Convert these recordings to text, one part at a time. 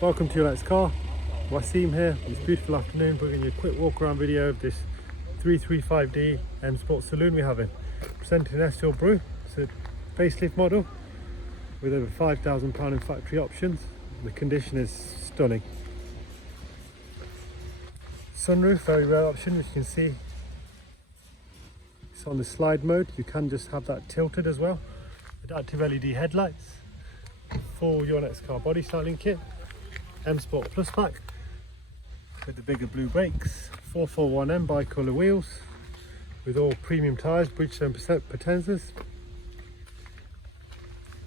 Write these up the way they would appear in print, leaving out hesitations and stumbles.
Welcome to your next car. Wasim here. It's a beautiful afternoon, bringing you a quick walk around video of this 335D M Sport saloon we're having. Presenting an SL Brew. It's a facelift model with over £5,000 in factory options. The condition is stunning. Sunroof, very rare option, as you can see. It's on the slide mode. You can just have that tilted as well. Adaptive LED headlights. Full Your Next Car body styling kit. M Sport Plus pack with the bigger blue brakes. 441M bi-colour wheels with all premium tyres, Bridgestone Potenzas.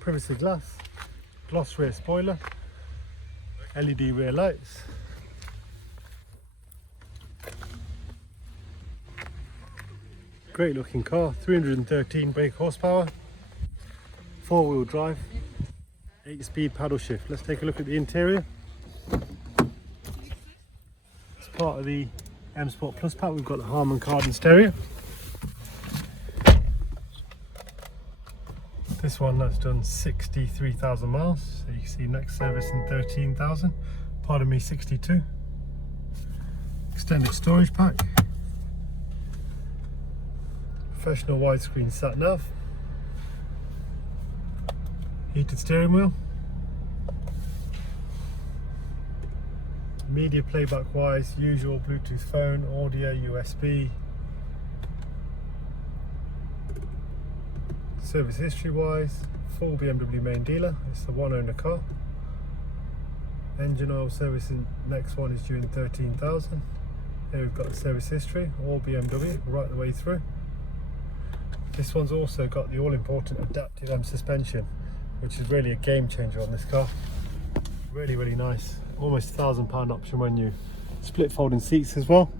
Privacy glass, gloss rear spoiler, LED rear lights. Great looking car, 313 brake horsepower, 4-wheel drive, 8-speed paddle shift. Let's take a look at the interior. As part of the M Sport Plus pack, we've got the Harman Kardon stereo. This one that's done 63,000 miles, so you can see next service in 13,000, pardon me, 62. Extended storage pack. Professional widescreen sat nav. Heated steering wheel. Media playback wise, usual Bluetooth phone, audio, USB. Service history wise, full BMW main dealer. It's the one owner car. Engine oil servicing, next one is due in 13,000. Here we've got the service history, all BMW right the way through. This one's also got the all important adaptive M suspension, which is really a game changer on this car. Really nice. Almost £1,000 option when you split folding seats as well,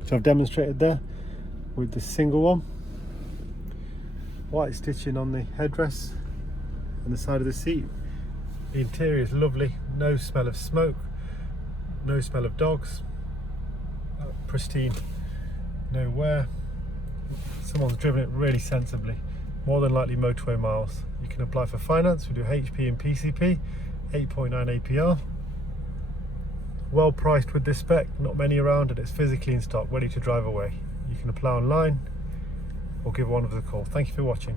which I've demonstrated there with the single one. White stitching on the headrest and the side of the seat. The interior is lovely, no smell of smoke, no smell of dogs, pristine, no wear. Someone's driven it really sensibly, more than likely motorway miles. You can apply for finance, we do HP and PCP, 8.9 APR. Well priced with this spec, not many around, and it's physically in stock, ready to drive away. You can apply online or give one of us a call. Thank you for watching.